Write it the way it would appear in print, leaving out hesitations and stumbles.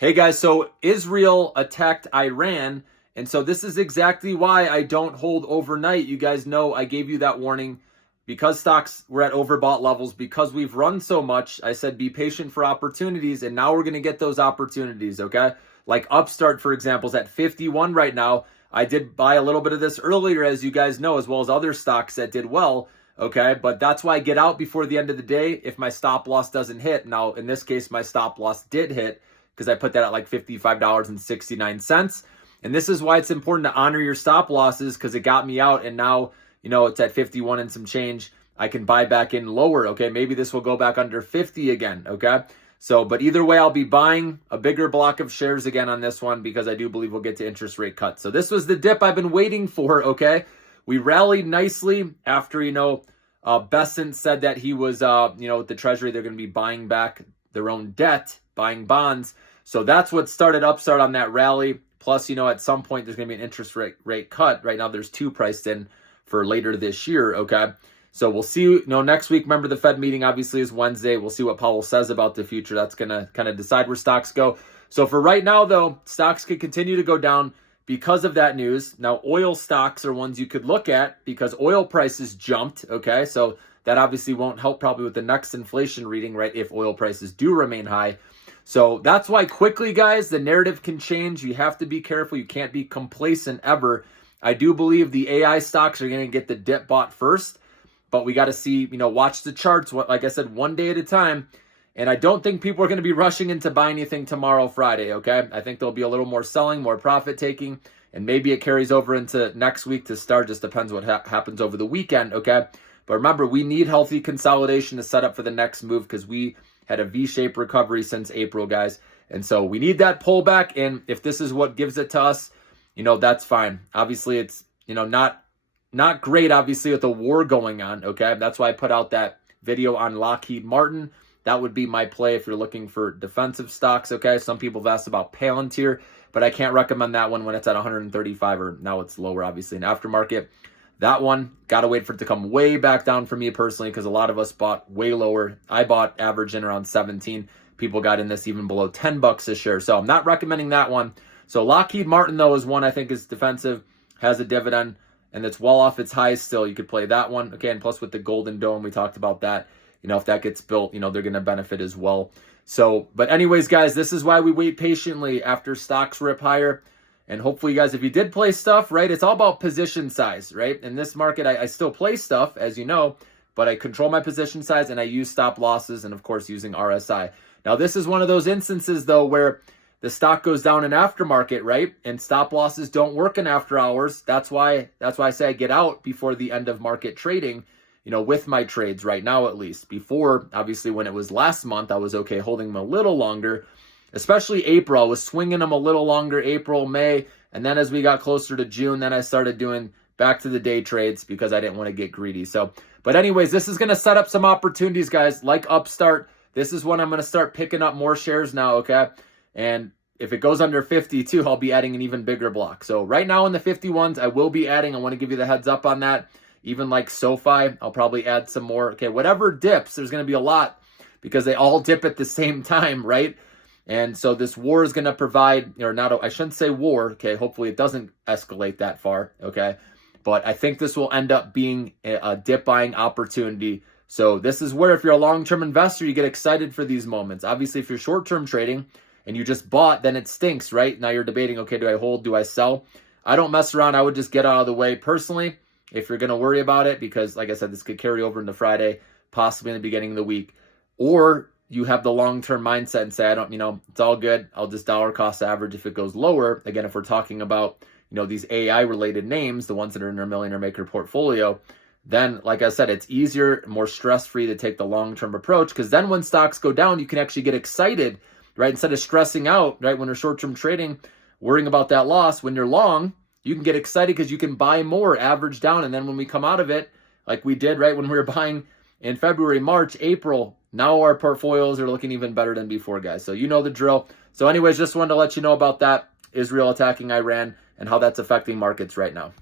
Hey guys, so Israel attacked Iran, and so this is exactly why I don't hold overnight. You guys know I gave you that warning because stocks were at overbought levels, because we've run so much. I said be patient for opportunities, and now we're going to get those opportunities, okay? Like Upstart, for example, is at 51 right now. I did buy a little bit of this earlier, as you guys know, as well as other stocks that did well, okay? But that's why I get out before the end of the day if my stop loss doesn't hit. Now, in this case, my stop loss did hit, because I put that at like $55.69. And this is why it's important to honor your stop losses, because it got me out, and now, it's at 51 and some change. I can buy back in lower, okay? Maybe this will go back under 50 again, okay? So, but either way, I'll be buying a bigger block of shares again on this one, because I do believe we'll get to interest rate cuts. So this was the dip I've been waiting for, okay? We rallied nicely after, Bessent said that he was, with the Treasury, they're going to be buying back their own debt, buying bonds. So that's what started Upstart on that rally. Plus, at some point there's going to be an interest rate cut. Right now there's two priced in for later this year, okay? So we'll see, next week. Remember, the Fed meeting obviously is Wednesday. We'll see what Powell says about the future. That's going to kind of decide where stocks go. So for right now, though, stocks could continue to go down because of that news. Now, oil stocks are ones you could look at because oil prices jumped, okay? So that obviously won't help probably with the next inflation reading, right, if oil prices do remain high. So that's why quickly, guys, the narrative can change. You have to be careful. You can't be complacent ever. I do believe the AI stocks are going to get the dip bought first, but we got to see, watch the charts, like I said, one day at a time. And I don't think people are going to be rushing in to buy anything tomorrow, Friday, okay? I think there'll be a little more selling, more profit taking, and maybe it carries over into next week to start. Just depends what happens over the weekend, okay? But remember, we need healthy consolidation to set up for the next move, because we had a V-shaped recovery since April, guys. And so we need that pullback. And if this is what gives it to us, that's fine. Obviously, it's, not great, obviously, with the war going on, okay? That's why I put out that video on Lockheed Martin. That would be my play if you're looking for defensive stocks, okay? Some people have asked about Palantir, but I can't recommend that one when it's at 135, or now it's lower, obviously, in aftermarket. That one, got to wait for it to come way back down for me personally, because a lot of us bought way lower. I bought average in around 17. People got in this even below $10 a share. So I'm not recommending that one. So Lockheed Martin, though, is one I think is defensive, has a dividend, and it's well off its highs still. You could play that one. Okay, and plus with the Golden Dome, we talked about that. If that gets built, they're going to benefit as well. So, but anyways, guys, this is why we wait patiently after stocks rip higher. And hopefully, guys, if you did play stuff, right, it's all about position size, right? In this market, I still play stuff, as you know, but I control my position size and I use stop losses and, of course, using RSI. Now, this is one of those instances, though, where the stock goes down in aftermarket, right? And stop losses don't work in after hours. That's why I say I get out before the end of market trading, with my trades right now, at least. Before, obviously, when it was last month, I was okay holding them a little longer. Especially April, I was swinging them a little longer, April, May, and then as we got closer to June, then I started doing back to the day trades because I didn't want to get greedy. So, but anyways, this is going to set up some opportunities, guys, like Upstart. This is when I'm going to start picking up more shares now, okay? And if it goes under 52, I'll be adding an even bigger block. So right now in the 51s, I will be adding. I want to give you the heads up on that. Even like SoFi, I'll probably add some more. Okay, whatever dips, there's going to be a lot because they all dip at the same time, right? And so this war is going to provide, or not, I shouldn't say war, okay? Hopefully it doesn't escalate that far, okay? But I think this will end up being a dip buying opportunity. So this is where, if you're a long-term investor, you get excited for these moments. Obviously, if you're short-term trading and you just bought, then it stinks, right? Now you're debating, okay, do I hold, do I sell? I don't mess around. I would just get out of the way personally if you're going to worry about it, because like I said, this could carry over into Friday, possibly in the beginning of the week. Or you have the long-term mindset and say, I don't, it's all good. I'll just dollar cost average if it goes lower. Again, if we're talking about, these AI related names, the ones that are in our Millionaire Maker portfolio, then like I said, it's easier, more stress-free to take the long-term approach, because then when stocks go down, you can actually get excited, right? Instead of stressing out, right? When you're short-term trading, worrying about that loss, when you're long, you can get excited because you can buy more, average down. And then when we come out of it, like we did, right? When we were buying in February, March, April, now our portfolios are looking even better than before, guys. So you know the drill. So anyways, just wanted to let you know about that. Israel attacking Iran and how that's affecting markets right now.